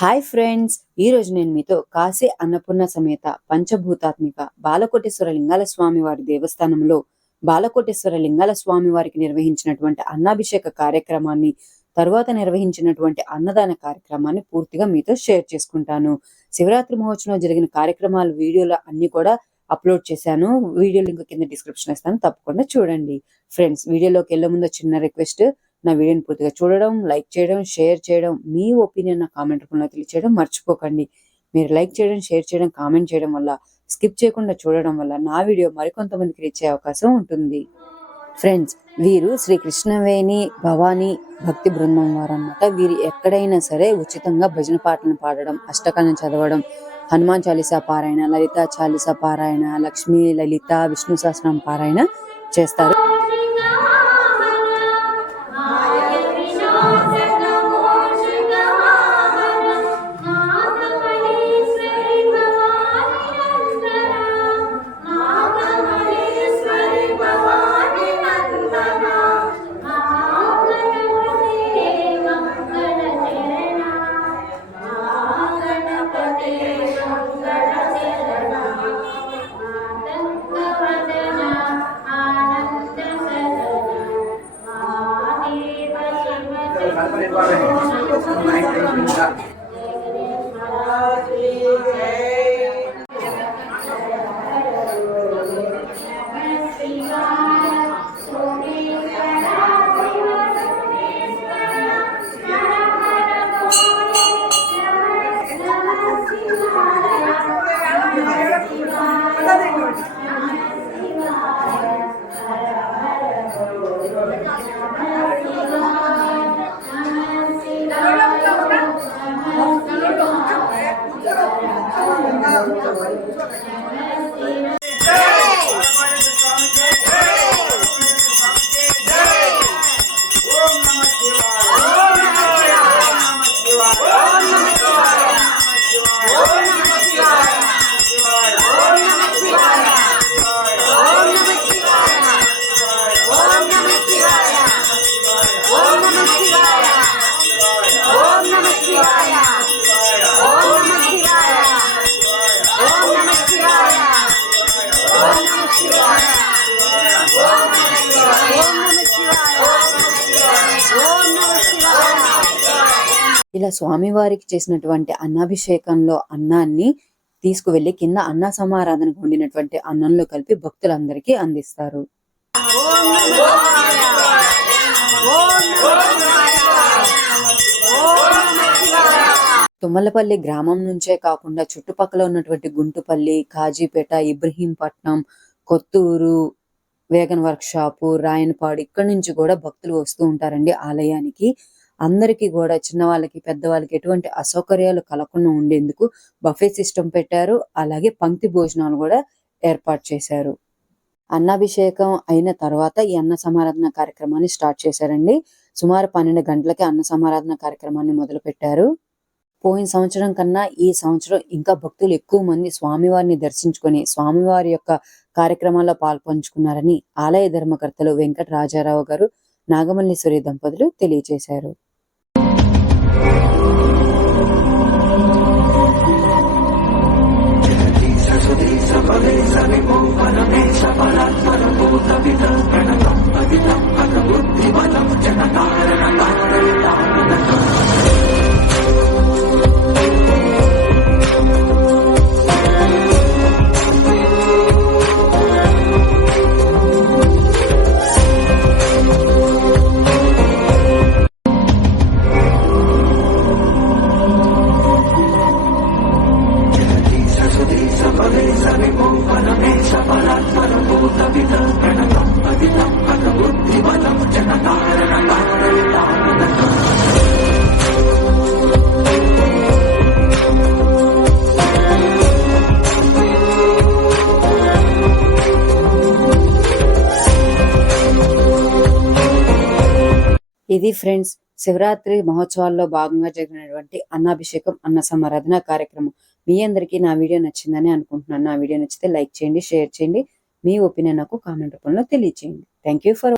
Hi friends, ఈ రోజు నేను మీతో కాశీ అన్నపూర్ణ సమేత పంచభూతాత్మిక బాలకోటేశ్వర లింగాల స్వామి వారి దేవస్థానంలో బాలకోటేశ్వర లింగాల స్వామి వారికి నిర్వహించినటువంటి అన్నాభిషేక కార్యక్రమాన్ని, తరువాత నిర్వహించినటువంటి అన్నదాన కార్యక్రమాన్ని పూర్తిగా మీతో షేర్ చేసుకుంటాను. శివరాత్రి మహోత్సవం జరిగిన కార్యక్రమాలు వీడియోలు అన్ని కూడా అప్లోడ్ చేశాను. వీడియో లింక్ కింద డిస్క్రిప్షన్ ఇస్తాను, తప్పకుండా చూడండి. ఫ్రెండ్స్, వీడియోలోకి వెళ్ళే ముందు చిన్న రిక్వెస్ట్, నా వీడియోని పూర్తిగా చూడడం, లైక్ చేయడం, షేర్ చేయడం, మీ ఒపీనియన్ నా కామెంట్ రూపంలో తెలియచేయడం మర్చిపోకండి. మీరు లైక్ చేయడం, షేర్ చేయడం, కామెంట్ చేయడం వల్ల, స్కిప్ చేయకుండా చూడడం వల్ల నా వీడియో మరికొంతమందికి రీచ్ అయ్యే అవకాశం ఉంటుంది. ఫ్రెండ్స్, వీరు శ్రీ కృష్ణవేణి భవానీ భక్తి బృందం వారు అన్నమాట. వీరు ఎక్కడైనా సరే ఉచితంగా భజన పాటలను పాడడం, అష్టకాలను చదవడం, హనుమాన్ చాలీసా పారాయణ, లలితా చాలీసా పారాయణ, లక్ష్మీ లలిత విష్ణు సహస్రనామ పారాయణ చేస్తారు. ఇలా స్వామివారికి చేసినటువంటి అన్నాభిషేకంలో అన్నాన్ని తీసుకువెళ్లి కింద అన్న సమారాధనకు వండినటువంటి అన్నంలో కలిపి భక్తులందరికీ అందిస్తారు. తుమ్మలపల్లి గ్రామం నుంచే కాకుండా చుట్టుపక్కల ఉన్నటువంటి Guntupalli, Kazipet, Ibrahimpatnam, Kothur, wagon workshop, Rayanapadu, ఇక్కడి నుంచి కూడా భక్తులు వస్తూ ఉంటారండి ఆలయానికి. అందరికీ కూడా చిన్నవాళ్ళకి, పెద్దవాళ్ళకి ఎటువంటి అసౌకర్యాలు కలగకుండా ఉండేందుకు బఫే సిస్టమ్ పెట్టారు. అలాగే పంక్తి భోజనాలు కూడా ఏర్పాటు చేశారు. అన్నాభిషేకం అయిన తర్వాత ఈ అన్న సమారాధన కార్యక్రమాన్ని స్టార్ట్ చేశారండి. సుమారు 12 గంటలకి అన్న సమారాధన కార్యక్రమాన్ని మొదలు పెట్టారు. పోయిన సంవత్సరం కన్నా ఈ సంవత్సరం ఇంకా భక్తులు ఎక్కువ మంది స్వామివారిని దర్శించుకొని స్వామివారి యొక్క కార్యక్రమాల్లో పాల్పంచుకున్నారని ఆలయ ధర్మకర్తలు వెంకట రాజారావు గారు, నాగమల్లీశ్వరి దంపతులు తెలియజేశారు. ఇది ఫ్రెండ్స్, శివరాత్రి మహోత్సవాల్లో భాగంగా జరిగినటువంటి అన్నాభిషేకం, అన్న సమారాధన కార్యక్రమం. మీ అందరికీ నా వీడియో నచ్చిందని అనుకుంటున్నాను. నా వీడియో నచ్చితే లైక్ చేయండి, షేర్ చేయండి, మీ ఒపీనియన్ నాకు కామెంట్ రూపంలో తెలియచేయండి. Thank you for